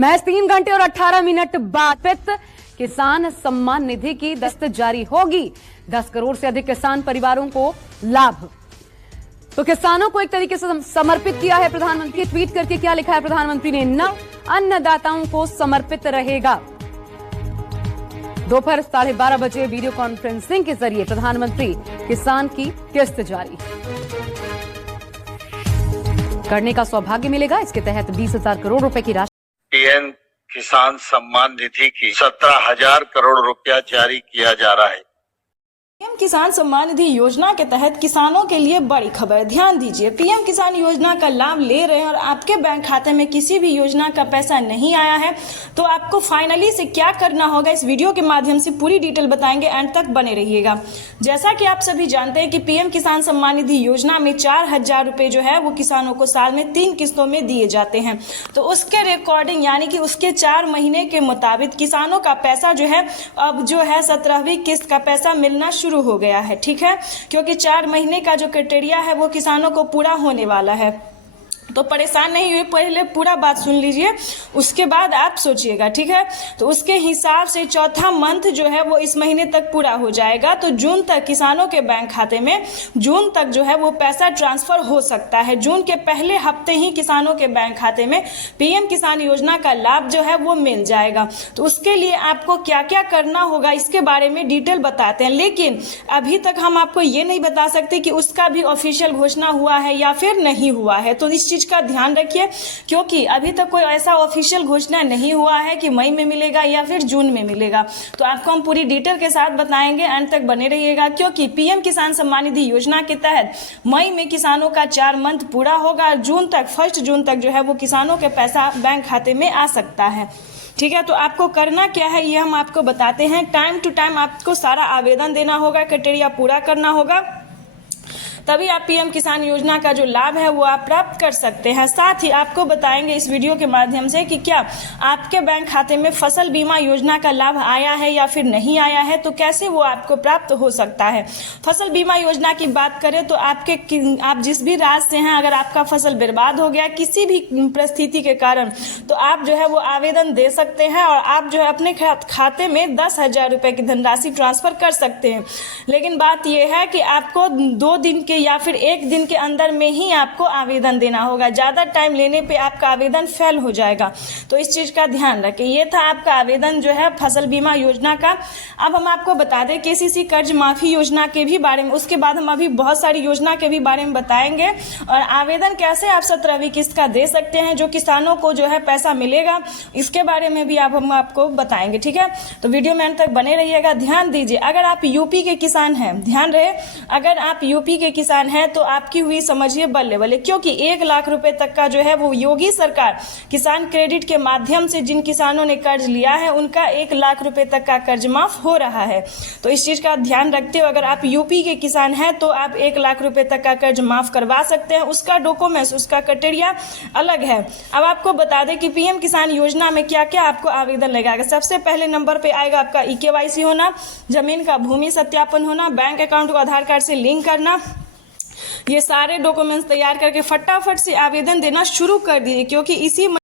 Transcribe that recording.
महज 3 घंटे और 18 मिनट बाद किसान सम्मान निधि की दस्त जारी होगी। 10 करोड़ से अधिक किसान परिवारों को लाभ। तो किसानों को एक तरीके से समर्पित किया है प्रधानमंत्री। ट्वीट करके क्या लिखा है प्रधानमंत्री ने, अन्नदाताओं को समर्पित रहेगा। दोपहर 12:30 बजे वीडियो कॉन्फ्रेंसिंग के जरिए प्रधानमंत्री किसान की किस्त जारी करने का सौभाग्य मिलेगा। इसके तहत 20,000 करोड़ रुपए की राशि पीएम किसान सम्मान निधि की 17,000 करोड़ रुपया जारी किया जा रहा है। पीएम किसान सम्मान निधि योजना के तहत किसानों के लिए बड़ी खबर। ध्यान दीजिए, पीएम किसान योजना का लाभ ले रहे हैं और आपके बैंक खाते में किसी भी योजना का पैसा नहीं आया है तो आपको फाइनली से क्या करना होगा, इस वीडियो के माध्यम से पूरी डिटेल बताएंगे। एंड तक बने रहिएगा। जैसा कि आप सभी जानते हैं कि पीएम किसान सम्मान निधि योजना में 4,000 रुपए जो है वो किसानों को साल में 3 किस्तों में दिए जाते हैं। तो उसके रिकॉर्डिंग यानी कि उसके 4 महीने के मुताबिक किसानों का पैसा जो है अब जो है 17वीं किस्त का पैसा मिलना शुरू हो गया है। ठीक है, क्योंकि 4 महीने का जो क्राइटेरिया है वो किसानों को पूरा होने वाला है। तो परेशान नहीं हुए, पहले पूरा बात सुन लीजिए, उसके बाद आप सोचिएगा। ठीक है, तो उसके हिसाब से चौथा मंथ जो है वो इस महीने तक पूरा हो जाएगा। तो जून तक किसानों के बैंक खाते में जून तक जो है वो पैसा ट्रांसफर हो सकता है। जून के पहले हफ्ते ही किसानों के बैंक खाते में पीएम किसान योजना का लाभ जो है वो मिल जाएगा। तो उसके लिए आपको क्या क्या करना होगा इसके बारे में डिटेल बताते हैं, लेकिन अभी तक हम आपको ये नहीं बता सकते कि उसका भी ऑफिशियल घोषणा हुआ है या फिर नहीं हुआ है। तो इस चीज का ध्यान रखिए, क्योंकि अभी तक कोई ऐसा ऑफिशियल घोषणा नहीं हुआ है कि मई में मिलेगा या फिर जून में मिलेगा। तो आपको हम पूरी डिटेल के साथ बताएंगे, अंत तक बने रहिएगा। क्योंकि पीएम किसान सम्मान निधि योजना के तहत मई में किसानों का 4 मंथ पूरा होगा, जून तक 1 जून तक जो है वो किसानों के पैसा बैंक खाते में आ सकता है। ठीक है, तो आपको करना क्या है ये हम आपको बताते हैं। टाइम टू टाइम आपको सारा आवेदन देना होगा, क्राइटेरिया पूरा करना होगा, तभी आप पीएम किसान योजना का जो लाभ है वो आप प्राप्त कर सकते हैं। साथ ही आपको बताएंगे इस वीडियो के माध्यम से कि क्या आपके बैंक खाते में फसल बीमा योजना का लाभ आया है या फिर नहीं आया है, तो कैसे वो आपको प्राप्त हो सकता है। फसल बीमा योजना की बात करें तो आप जिस भी राज्य से हैं, अगर आपका फसल बर्बाद हो गया किसी भी परिस्थिति के कारण, तो आप जो है वो आवेदन दे सकते हैं और आप जो है अपने खाते में 10,000 रुपए की धनराशि ट्रांसफर कर सकते हैं। लेकिन बात यह है कि आपको 2 दिन या फिर 1 दिन के अंदर में ही आपको आवेदन देना होगा। ज्यादा टाइम लेने पे आपका आवेदन फेल हो जाएगा, तो इस चीज का ध्यान रखें। ये था आपका आवेदन जो है फसल बीमा योजना का। अब हम आपको बता दें केसीसी कर्ज माफी योजना के भी बारे में, उसके बाद हम अभी बहुत सारी योजना के भी बारे में बताएंगे और आवेदन कैसे आप 17वीं किस्त का दे सकते हैं, जो किसानों को जो है पैसा मिलेगा, इसके बारे में भी हम आपको बताएंगे। ठीक है, तो वीडियो में अंत तक बने रहिएगा। ध्यान दीजिए, अगर आप यूपी के किसान हैं, ध्यान रहे, अगर आप यूपी के किसान है तो आपकी हुई समझिए बल्ले बल्ले, क्योंकि 1 लाख रुपए तक का जो है वो योगी सरकार किसान क्रेडिट के माध्यम से जिन किसानों ने कर्ज लिया है उनका 1 लाख रुपए तक का कर्ज माफ हो रहा है। तो इस चीज का ध्यान रखते हो, अगर आप यूपी के किसान हैं तो आप 1 लाख रुपए तक का कर्ज माफ करवा सकते हैं। उसका डॉक्यूमेंट्स, उसका क्राइटेरिया अलग है। अब आपको बता दें कि पीएम किसान योजना में क्या क्या आपको आवेदन लगेगा। सबसे पहले नंबर पे आएगा आपका EKYC होना, जमीन का भूमि सत्यापन होना, बैंक अकाउंट को आधार कार्ड से लिंक करना। ये सारे डॉक्यूमेंट्स तैयार करके फटाफट से आवेदन देना शुरू कर दीजिए, क्योंकि इसी